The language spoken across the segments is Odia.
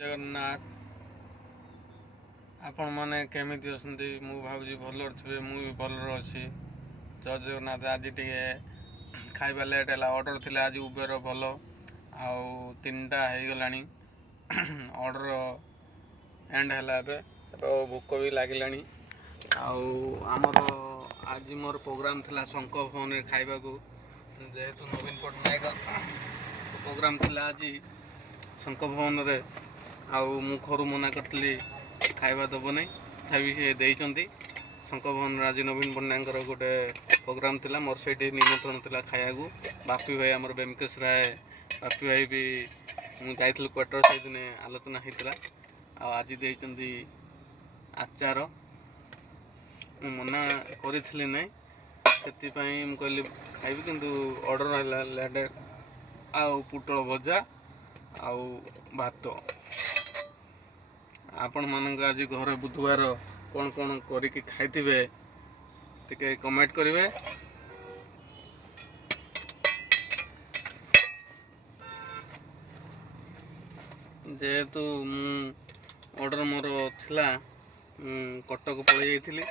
ଜଗନ୍ନାଥ ଆପଣମାନେ କେମିତି ଅଛନ୍ତି? ମୁଁ ଭାବୁଛି ଭଲରେ ଥିବେ। ମୁଁ ବି ଭଲରେ ଅଛି। ଜୟ ଜଗନ୍ନାଥ। ଆଜି ଟିକେ ଖାଇବା ଲେଟ୍ ହେଲା। ଅର୍ଡ଼ର ଥିଲା ଆଜି ଉବେର ଭଲ, ଆଉ 3ଟା ହେଇଗଲାଣି। ଅର୍ଡ଼ର ଏଣ୍ଡ ହେଲା ଏବେ ଭୋକ ବି ଲାଗିଲାଣି। ଆଉ ଆମର ଆଜି ମୋର ପ୍ରୋଗ୍ରାମ ଥିଲା ଶଙ୍ଖ ଭବନରେ ଖାଇବାକୁ, ଯେହେତୁ ନବୀନ ପଟ୍ଟନାୟକ ପ୍ରୋଗ୍ରାମ ଥିଲା ଆଜି ଶଙ୍ଖ ଭବନରେ। ଆଉ ମୁଁ ଘରୁ ମନା କରିଥିଲି ଖାଇବା ଦେବ ନାହିଁ, ତଥାପି ସେ ଦେଇଛନ୍ତି। ଶଙ୍ଖ ଭବନରେ ଆଜି ନବୀନ ପଟ୍ଟନାୟକଙ୍କର ଗୋଟେ ପ୍ରୋଗ୍ରାମ ଥିଲା, ମୋର ସେଇଠି ନିମନ୍ତ୍ରଣ ଥିଲା ଖାଇବାକୁ। ବାପି ଭାଇ, ଆମର ବ୍ୟମକେଶ ରାୟ ବାପି ଭାଇ ବି ମୁଁ ଯାଇଥିଲି କ୍ୱାର୍ଟର, ସେଇଦିନେ ଆଲୋଚନା ହେଇଥିଲା। ଆଉ ଆଜି ଦେଇଛନ୍ତି ଆଚାର। ମୁଁ ମନା କରିଥିଲି ନାହିଁ, ସେଥିପାଇଁ ମୁଁ କହିଲି ଖାଇବି, କିନ୍ତୁ ଅର୍ଡ଼ର ହେଲା ଲେଟ୍। ଆଉ ପୋଟଳ ଭଜା ଆଉ ଭାତ। ଆପଣମାନଙ୍କ ଆଜି ଘରେ ବୁଧବାର କ'ଣ କ'ଣ କରିକି ଖାଇଥିବେ ଟିକେ କମେଣ୍ଟ କରିବେ। ଯେହେତୁ ମୁଁ ଅର୍ଡ଼ର ମୋର ଥିଲା, କଟକ ପଳେଇ ଯାଇଥିଲି,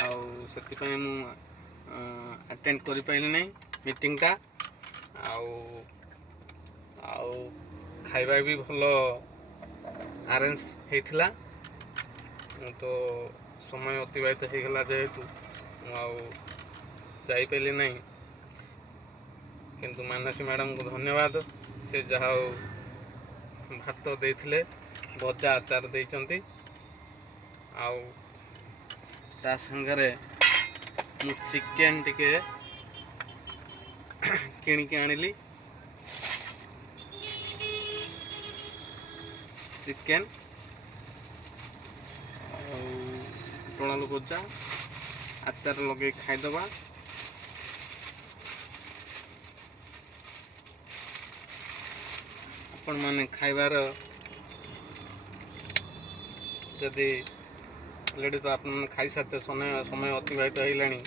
ଆଉ ସେଥିପାଇଁ ମୁଁ ଆଟେଣ୍ଡ କରିପାରିଲି ନାହିଁ ମିଟିଂଟା। ଆଉ ଖାଇବା ବି ଭଲ ଆରେଞ୍ଜ ହେଇଥିଲା। ତ ସମୟ ଅତିବାହିତ ହେଇଗଲା ଯେହେତୁ ମୁଁ ଆଉ ଯାଇପାରିଲି ନାହିଁ, କିନ୍ତୁ ମାନସୀ ମ୍ୟାଡ଼ାମଙ୍କୁ ଧନ୍ୟବାଦ। ସେ ଯାହା ହଉ ଭାତ ଦେଇଥିଲେ, ଭଜା ଆଚାର ଦେଇଛନ୍ତି। ଆଉ ତା ସାଙ୍ଗରେ ମୁଁ ଚିକେନ୍ ଟିକେ କିଣିକି ଆଣିଲି। ଚିକେନ୍ ଆଉ ପୋଟଳ ଆଳୁ ଭଜା, ଆଚାର ଲଗେଇ ଖାଇଦେବା। ଆପଣମାନେ ଖାଇବାର ଯଦି ଅଲରେଡ଼ି ତ ଆପଣମାନେ ଖାଇସାରିଥିବେ, ସମୟ ଅତିବାହିତ ହେଇଲାଣି।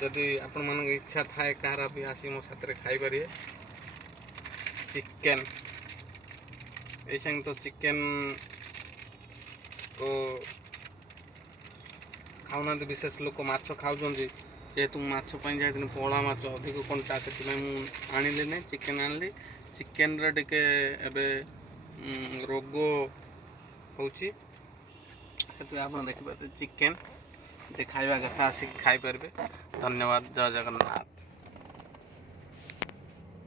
ଯଦି ଆପଣମାନଙ୍କ ଇଚ୍ଛା ଥାଏ କାହାର ବି ଆସି ମୋ ସାଥିରେ ଖାଇପାରିବେ। ଚିକେନ୍ ଏଇ ସାଙ୍ଗେ ତ ଚିକେନ୍ ଖାଉନାହାନ୍ତି ବିଶେଷ ଲୋକ, ମାଛ ଖାଉଛନ୍ତି। ଯେହେତୁ ମୁଁ ମାଛ ପାଇଁ ଯାଇଥିଲି, ପୋହଳା ମାଛ ଅଧିକ କଣ୍ଟା, ସେଥିପାଇଁ ମୁଁ ଆଣିଲି ନାହିଁ, ଚିକେନ୍ ଆଣିଲି। ଚିକେନ୍ରେ ଟିକେ ଏବେ ରୋଗ ହେଉଛି, ସେଥିପାଇଁ ଆପଣ ଦେଖିପାରିବେ ଚିକେନ୍ ଯେ ଖାଇବା କଥା ଆସିକି ଖାଇପାରିବେ। ଧନ୍ୟବାଦ। ଜୟ ଜଗନ୍ନାଥ।